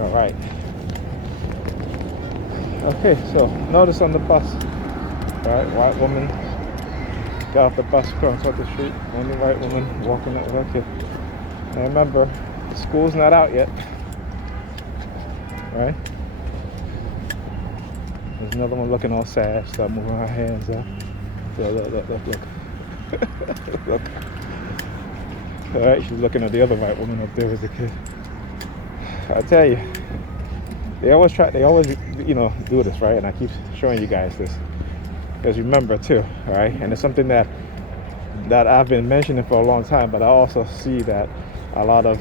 All right. Okay, so notice on the bus, right? White woman got off the bus, crossed off the street. Only white woman walking up with her kid. And remember, school's not out yet, right? There's another one looking all sad, start moving her hands up. Look. Look. All right, she's looking at the other white woman up there with the kid. I tell you, they always, do this, right? And I keep showing you guys this. Because remember too, right? And it's something that I've been mentioning for a long time, but I also see that a lot of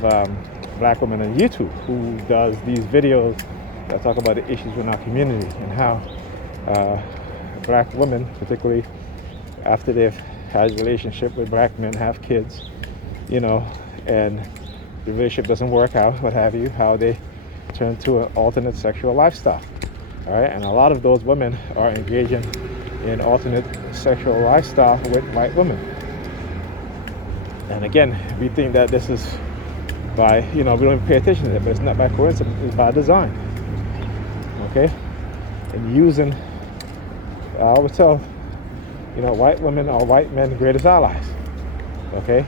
black women on YouTube who does these videos that talk about the issues in our community and how black women, particularly after they've had a relationship with black men, have kids, and the relationship doesn't work out, what have you, how they turn to an alternate sexual lifestyle. All right, and a lot of those women are engaging in alternate sexual lifestyle with white women. And again, we think that this is by, we don't even pay attention to it, but it's not by coincidence, it's by design. Okay? And using, I always tell, white women are white men's greatest allies. Okay?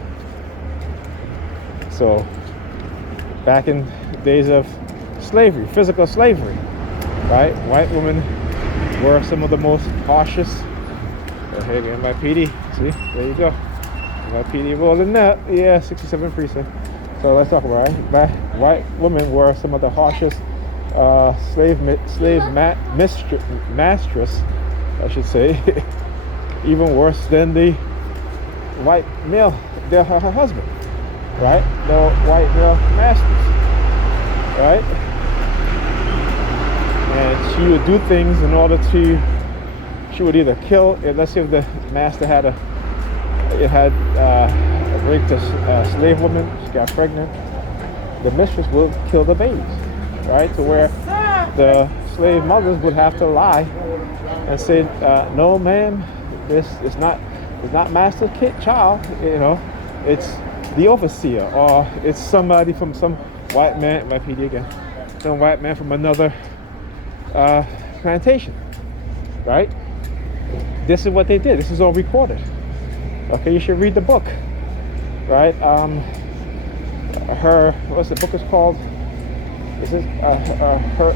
So, back in days of slavery, physical slavery, right? White women were some of the most harshest. Hey, NYPD, see, there you go. NYPD rolling up, yeah, 67 precinct. So let's talk about it. White women were some of the harshest mistress, I should say, even worse than the white male, her husband, right? The white male masters, right? And she would do things in order to, she would either kill, let's say if the master had raped a slave woman, she got pregnant, the mistress would kill the babies, right? To where the slave mothers would have to lie and say, no ma'am, this is not master's child, it's the overseer, or it's somebody from some white man, my PD again, some white man from another plantation, right? This is what they did. This is all recorded. Okay, you should read the book, right? What's the book is called? Is it her?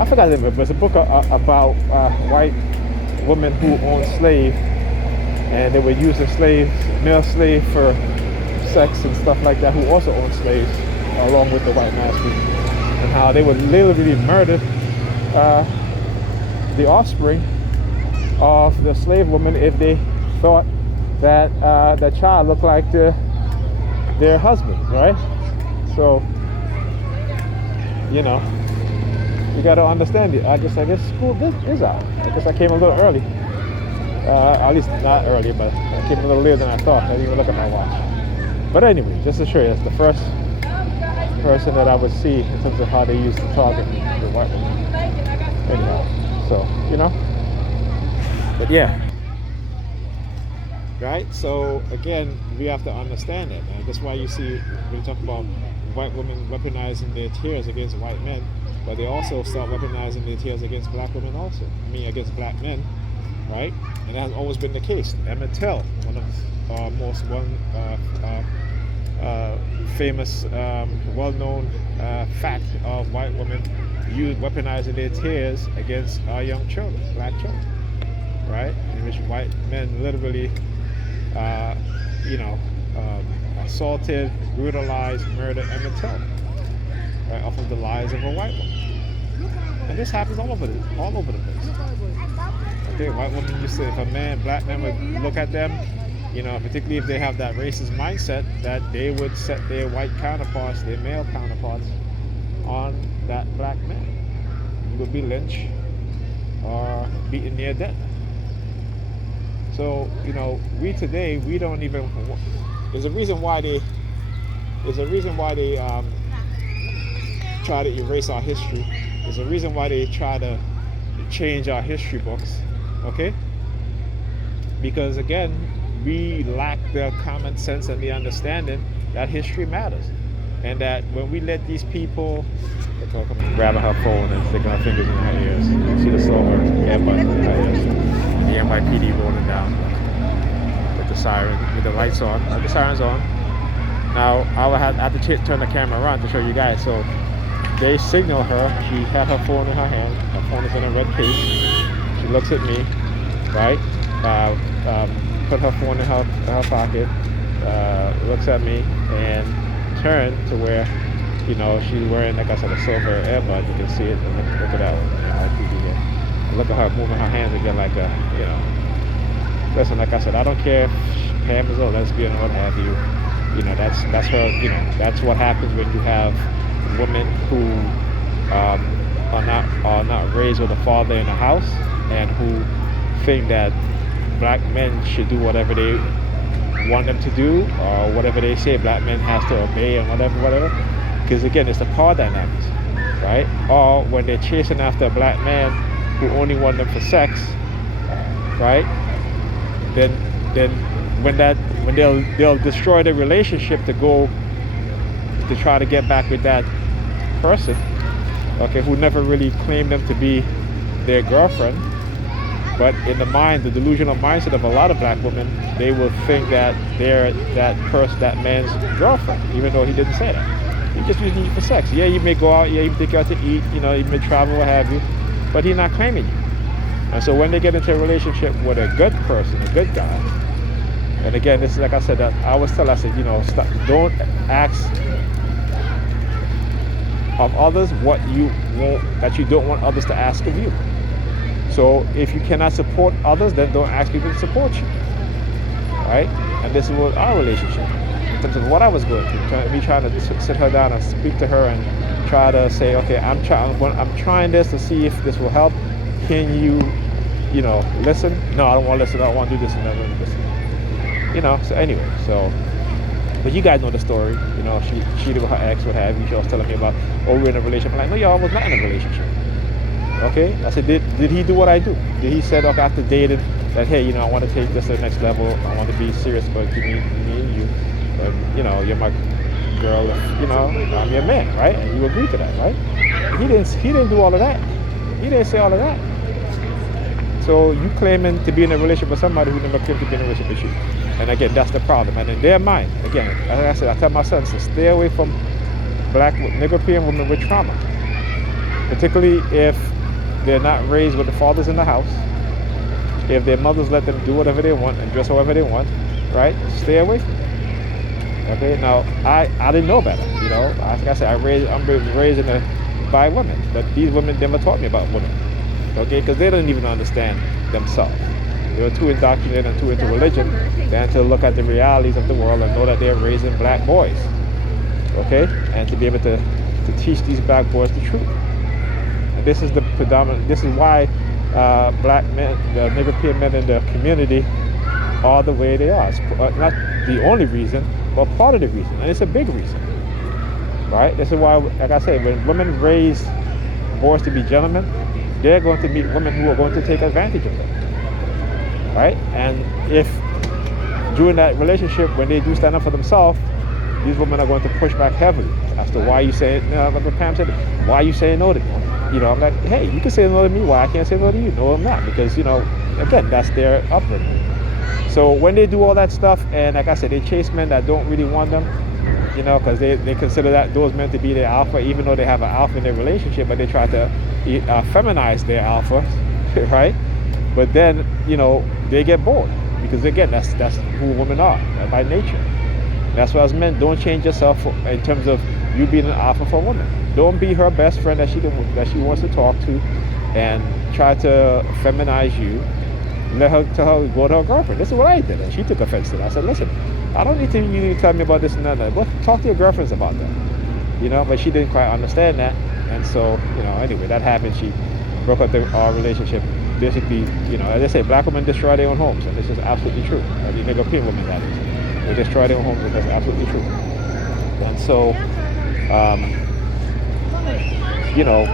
I forgot the name, but it's a book about white women who owned slaves, and they were using male slaves for sex and stuff like that, who also owned slaves along with the white masters, and how they would literally murder the offspring of the slave woman if they thought that the child looked like their husband, right? So, you got to understand it. I guess school is out. I guess I came a little early. At least not early, but I came a little later than I thought. I didn't even look at my watch. But anyway, just to show you, that's the first person that I would see in terms of how they used to target the white women. Anyhow, so, but yeah. Right? So again, we have to understand that, man. That's why you see when you talk about white women weaponizing their tears against white men, but they also start weaponizing their tears against black women also. Against black men, right? And that has always been the case. Emmett Till, one of most famous, well-known fact of white women weaponizing their tears against our young children, black children, right? In which white men literally assaulted, brutalized, murdered Emmett Till, right, off of the lies of a white woman. And this happens all over the place. Okay, white women used to, if a black man would look at them, particularly if they have that racist mindset, that they would set their white counterparts, their male counterparts, on that black man. He would be lynched or beaten near death. So, we today, we don't even, there's a reason why they try to erase our history. There's a reason why they try to change our history books, okay? Because again, we lack the common sense and the understanding that history matters. And that when we let these people grabbing her phone and sticking her fingers in her ears, you see the silver earbuds in her ears, the NYPD rolling down with the siren, with the lights on, the siren's on. Now I will have to turn the camera around to show you guys. So they signal her. She had her phone in her hand. Her phone is in a red case. She looks at me, right? Put her phone in her pocket. Looks at me and turned to where, you know, she's wearing, like I said, a silver earbud. You can see it. And look at that one. Look at her moving her hands again, like a, you know. Listen, like I said, I don't care if Pam is a lesbian or what have you. You know, that's her. You know, that's what happens when you have women who are not raised with a father in the house and who think that black men should do whatever they want them to do or whatever they say black men has to obey and whatever. Because again, it's the power dynamics, right? Or when they're chasing after a black man who only want them for sex, right? Then when they'll destroy the relationship to try to get back with that person, okay, who never really claimed them to be their girlfriend. But in the delusional mindset of a lot of black women, they will think that they're that man's girlfriend, even though he didn't say that. He just using you for sex. Yeah, you may go out, yeah, you may take you out to eat, you know, you may travel, what have you, but he's not claiming you. And so when they get into a relationship with a good person, a good guy, and again, this is like I said, that I always tell, I said, you know, don't ask of others what you want, that you don't want others to ask of you. So if you cannot support others, then don't ask people to support you, right? And this was our relationship in terms of what I was going through. Me trying to sit her down and speak to her and try to say, okay, I'm trying this to see if this will help. Can you know, listen? No, I don't want to listen. I don't want to do this and that. You know. So anyway, but you guys know the story. You know, she cheated with her ex, what have you. She was telling me about, oh, we're in a relationship. I'm like, no, y'all was not in a relationship. Okay, I said, did he do what I do? Did he said, okay, after dating, that, hey, you know, I want to take this to the next level. I want to be serious about me and you. But, you know, you're my girl. You know, I'm your man, right? And you agree to that, right? He didn't do all of that. He didn't say all of that. So you claiming to be in a relationship with somebody who never claimed to be in a relationship with you. And again, that's the problem. And in their mind, again, as I said, I tell my sons to stay away from black Nigerian women with trauma, particularly if they're not raised with the fathers in the house. If their mothers let them do whatever they want and dress however they want, right? Stay away from it. Okay. Now I didn't know better. You know, like I said, I'm raised by women, but these women never taught me about women. Okay, because they didn't even understand themselves. They were too indoctrinated and too into religion than to look at the realities of the world and know that they're raising black boys. Okay, and to be able to teach these black boys the truth. And this is the predominant. This is why black men, the Nigerian men in the community, are the way they are. It's not the only reason, but part of the reason, and it's a big reason. Right? This is why, like I said, when women raise boys to be gentlemen, they're going to meet women who are going to take advantage of them. Right? And if during that relationship, when they do stand up for themselves, these women are going to push back heavily as to why you say, like Pam said, why are you saying no to me? You know, I'm like, hey, you can say no to me. Why I can't say no to you? No, I'm not. Because, you know, again, that's their upbringing. So when they do all that stuff, and like I said, they chase men that don't really want them, you know, because they consider that those men to be their alpha, even though they have an alpha in their relationship, but they try to feminize their alpha, right? But then, you know, they get bored because, again, that's who women are by nature. That's why as men, don't change yourself in terms of you being an alpha for a woman. Don't be her best friend that she wants to talk to and try to feminize you. Let her tell her, go to her girlfriend. This is what I did, and she took offense to that. I said, listen, I don't need you to tell me about this and that. Go talk to your girlfriends about that. You know, but she didn't quite understand that. And so, you know, anyway, that happened. She broke up our relationship. Basically, you know, as I say, black women destroy their own homes, and this is absolutely true. I mean, Nigerian women, that is. They destroy their own homes, and that's absolutely true. And so, you know,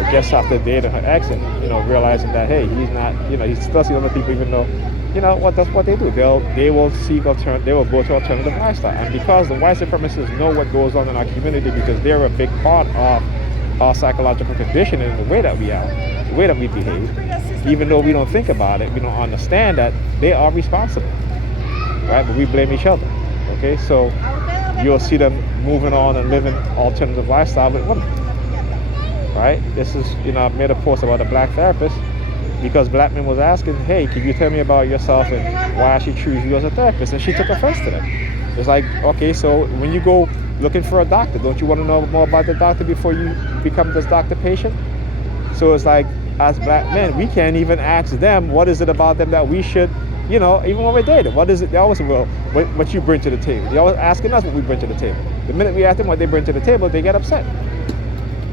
It gets after dating her ex and, realizing that, hey, he's not, he still sees other people, even though, that's what they do. They will they will go to alternative lifestyle. And because the white supremacists know what goes on in our community, because they're a big part of our psychological conditioning and the way that we are, the way that we behave, even though we don't think about it, we don't understand that they are responsible, right? But we blame each other, okay? So you'll see them moving on and living alternative lifestyle with women, right? This is, I made a post about a black therapist because black men was asking, hey, can you tell me about yourself and why I should choose you as a therapist? And she took offense to that. It's like, okay, so when you go looking for a doctor, don't you want to know more about the doctor before you become this doctor patient? So it's like, as black men, we can't even ask them what is it about them that we should, even when we're dating, what is it? They always say, well, what you bring to the table. They're always asking us what we bring to the table. The minute we ask them what they bring to the table, they get upset.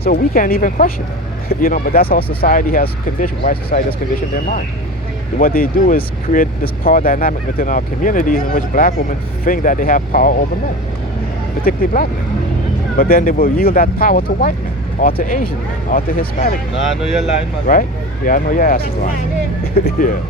So we can't even question them, but that's how society has conditioned, white society has conditioned their mind. What they do is create this power dynamic within our communities in which black women think that they have power over men, particularly black men. But then they will yield that power to white men, or to Asian men, or to Hispanic men. No, I know your line, man. Right? Yeah, I know your ass is lying. Yeah.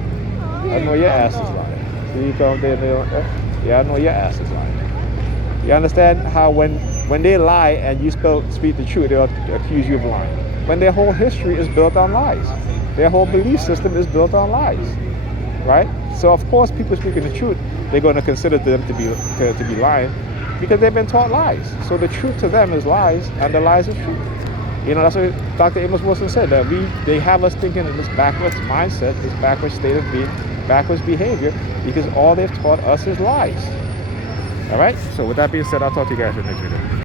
I know your ass is lying. See, you come there, yeah, I know your ass is lying. You understand how when they lie and you speak the truth, they'll accuse you of lying. When their whole history is built on lies. Their whole belief system is built on lies. Right? So of course people speaking the truth, they're going to consider them to be lying because they've been taught lies. So the truth to them is lies and the lies is truth. That's what Dr. Amos Wilson said, that they have us thinking in this backwards mindset, this backwards state of being, backwards behavior, because all they've taught us is lies. All right? So with that being said, I'll talk to you guys in the next video.